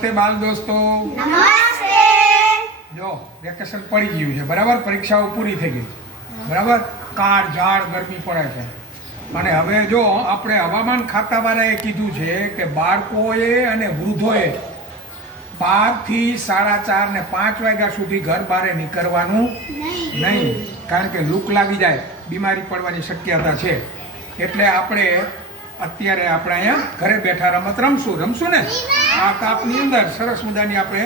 નમસ્તે બાલ દોસ્તો. નમસ્તે. જો વેકેશન પડી ગયું છે બરાબર, પરીક્ષાઓ પૂરી થઈ ગઈ બરાબર, કાળ ઝાડ ગરમી પડે છે અને હવે જો આપણે હવામાન ખાતાવાળાએ કીધું છે કે બાળકોએ અને વૃદ્ધોએ 12 થી 4:30 ને 5 વાગ્યા સુધી ઘર બહાર નીકળવાનું નહીં, કારણ કે લૂક લાગી જાય, બીમારી પડવાની શક્યતા છે. એટલે આપણે અત્યારે આપણે અહીંયા ઘરે બેઠા રમત રમશું ને. આ તાપની અંદર સરસ મજાની આપણે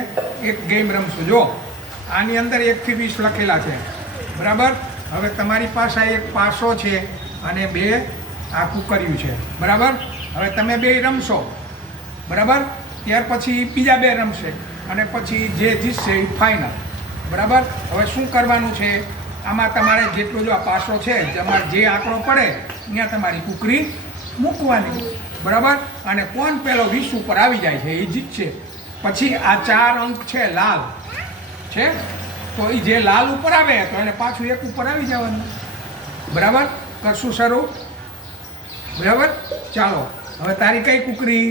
એક ગેમ રમશું. જો આની અંદર 1 થી 20 લખેલા છે બરાબર. હવે તમારી પાસે એક પાસો છે અને 2 આ કુકરિયું છે બરાબર. હવે તમે 2 રમશો બરાબર, ત્યાર પછી બીજા 2 રમશે અને પછી જે જીતશે એ ફાઇનલ બરાબર. હવે શું કરવાનું છે, આમાં તમારે જેટલો જો આ પાસો છે તમારે જે આંકડો પડે ત્યાં તમારી કુકરી મૂકવાની બરાબર. અને કોણ પહેલો 20 ઉપર આવી જાય છે એ જીતશે. પછી આ 4 અંક છે લાલ છે, તો એ જે લાલ ઉપર આવે તો એને પાછું 1 ઉપર આવી જવાનું બરાબર. કરશું શરૂ બરાબર. ચાલો હવે તારી કઈ કુકરી?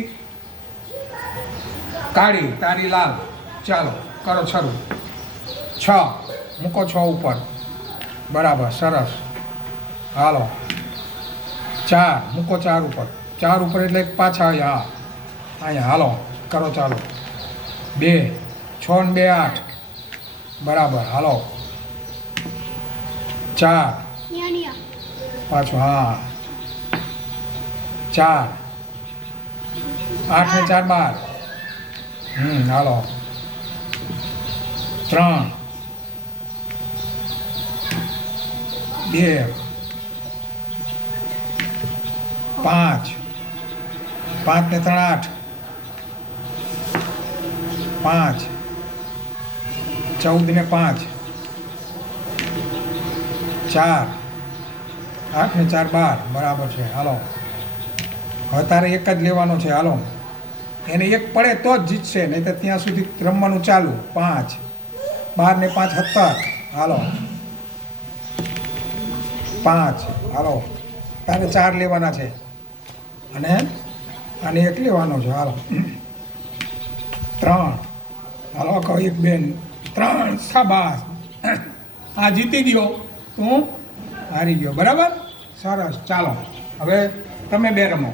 કાળી, તારી લાલ. ચાલો કરો શરૂ. 6 મૂકો 6 ઉપર બરાબર, સરસ. હાલો 4 મૂકો 4 ઉપર, 4 ઉપર એટલે પાછા અહીંયા હાલો કરો ચાલો. 2 6 ને 2 8 બરાબર. હાલો 4 પાછું 4 8 ને 4 12. હાલો 3 2 5 5 ને 3 8 5 14 ને 5 4 8 ને 4 12 બરાબર છે. હાલો હવે તારે એક જ લેવાનો છે. હાલો એને એક પડે તો જ જીતશે, નહીં તો ત્યાં સુધી રમવાનું ચાલુ. 5 12 ને 5 17. હાલો 5. હાલો તારે 4 લેવાના છે અને એક લેવાનો છે. હાલો 3. હાલો કહો 1 2 3 શાબાશ. આ જીતી ગયો, તું હારી ગયો બરાબર. સરસ. ચાલો હવે તમે 2 રમો.